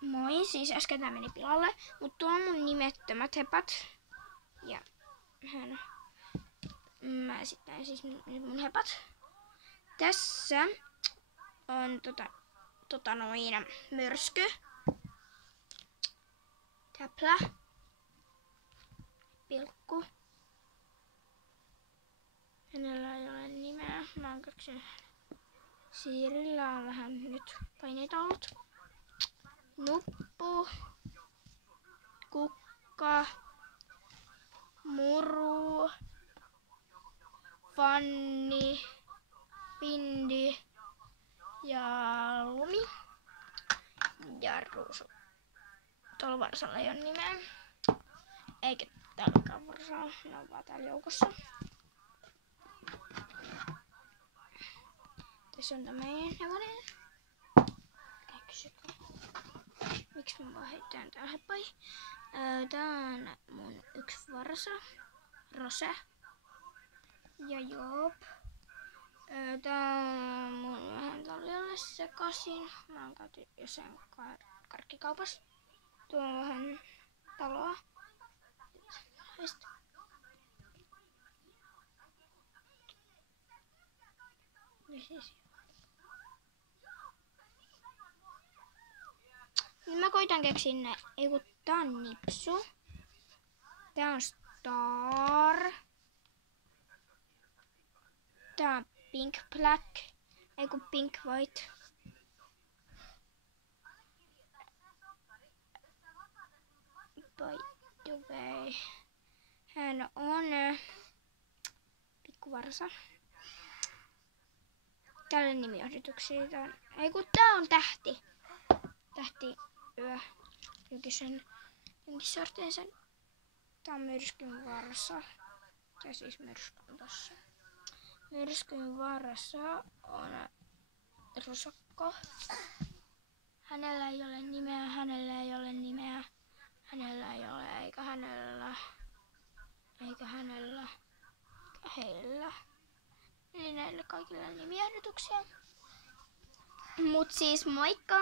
Moi, siis äsken tää meni pilalle, mutta tuo on mun nimettömät hepat. Ja mä esitän siis nyt mun hepat. Tässä on myrsky. Täplä. Pilkku. Hänellä ei ole nimeä. Mä oon kaksin. Siirillä on vähän nyt paineita ollut. Nuppu. Kukka. Muru. Fanni. Pindi. Ja Lumi. Ja Ruusu. Tuolla varsalla ei ole nimeä. Eikä tälläkään varsalla. Ne on vaan täällä joukossa. Tässä on tämä meidän hevonen. Miksi mä vaan heittän täällä heppai? Tää on mun yksi varsa. Rose. Ja Joop. Tää on mun vähän taljalle sekasin. Mä oon käyty jossain karkkikaupassa. Tuo on vähän taloa. Nyt mä koitan keksiä ne. Tää on Nipsu. Tää on Star. Tää on Pink Black. Pink White. By the way. Hän on pikkuvarsa. Tällä nimijohdatuksia. Tää on Tähti. Tähti yö. Jonkin sorteensa. Tää on Myrskyn varsa. Tää siis myrsky on tossa. Myrskyn varsa on Rusakko. Hänellä ei ole nimeä, hänellä ei ole nimeä. Hänellä ei ole, eikä hänellä. Eikä hänellä. Eikä heillä. Eli näille kaikille nimiehdotuksia. Mut siis moikka!